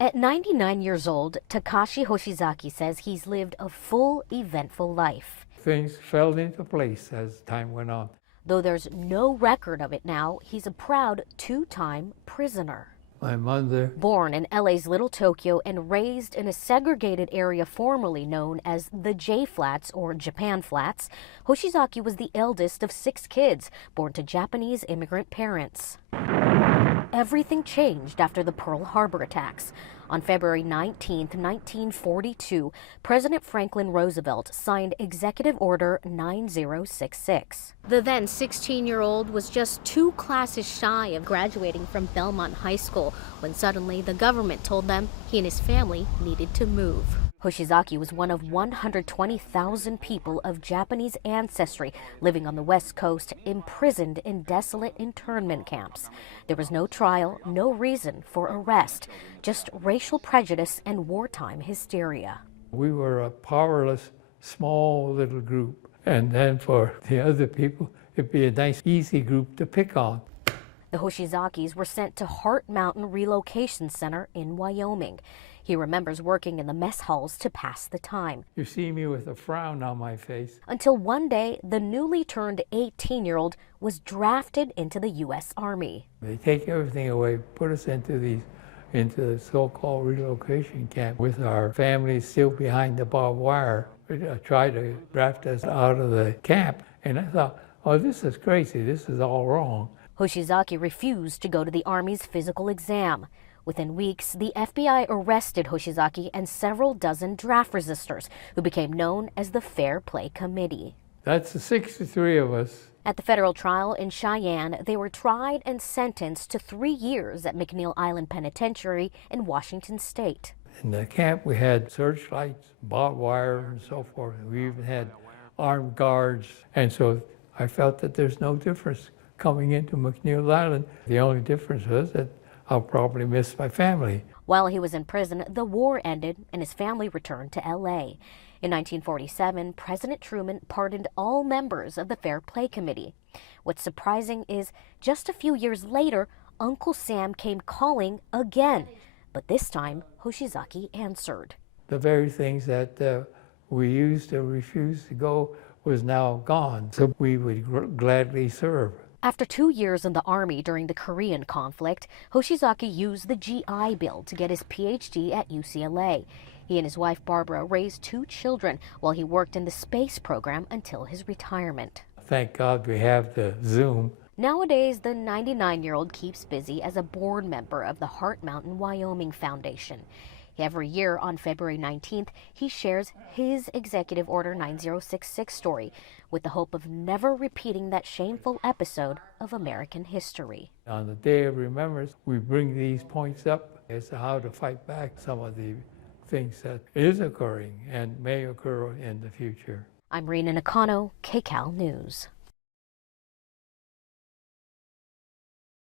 At 99 years old, Takashi Hoshizaki says he's lived a full, eventful life. Things fell into place as time went on. Though there's no record of it now, he's a proud two-time prisoner. My mother, Born in LA's Little Tokyo and raised in a segregated area formerly known as the J Flats or Japan Flats, Hoshizaki was the eldest of 6 kids born to Japanese immigrant parents. Everything changed after the Pearl Harbor attacks. On February 19, 1942, President Franklin Roosevelt signed Executive Order 9066. The then 16-year-old was just 2 classes shy of graduating from Belmont High School when suddenly the government told them he and his family needed to move. Hoshizaki was one of 120,000 people of Japanese ancestry living on the West Coast, imprisoned in desolate internment camps. There was no trial, no reason for arrest, just racial prejudice and wartime hysteria. We were a powerless, small little group. And then for the other people, it'd be a nice, easy group to pick on. The Hoshizakis were sent to Heart Mountain Relocation Center in Wyoming. He remembers working in the mess halls to pass the time. You see me with a frown on my face. Until one day, the newly turned 18-year-old was drafted into the U.S. Army. They take everything away, put us into the so-called relocation camp with our families still behind the barbed wire. They tried to draft us out of the camp, and I thought, oh, this is crazy. This is all wrong. Hoshizaki refused to go to the Army's physical exam. Within weeks, the FBI arrested Hoshizaki and several dozen draft resistors, who became known as the Fair Play Committee. That's the 63 of us. At the federal trial in Cheyenne, they were tried and sentenced to 3 years at McNeil Island Penitentiary in Washington State. In the camp, we had searchlights, barbed wire, and so forth. We even had armed guards. And so I felt that there's no difference coming into McNeil Island. The only difference was that I'll probably miss my family. While he was in prison, the war ended and his family returned to L.A. In 1947, President Truman pardoned all members of the Fair Play Committee. What's surprising is just a few years later, Uncle Sam came calling again. But this time, Hoshizaki answered. The very things that we used to refuse to go was now gone, so we would gladly serve. After 2 years in the Army during the Korean conflict, Hoshizaki used the GI Bill to get his PhD at UCLA. He and his wife Barbara raised 2 children while he worked in the space program until his retirement. Thank God we have the Zoom. Nowadays, the 99-year-old keeps busy as a board member of the Heart Mountain Wyoming Foundation. Every year on February 19th, he shares his Executive Order 9066 story with the hope of never repeating that shameful episode of American history. On the day of Remembrance, we bring these points up as to how to fight back some of the things that is occurring and may occur in the future. I'm Rina Nakano, KCAL News.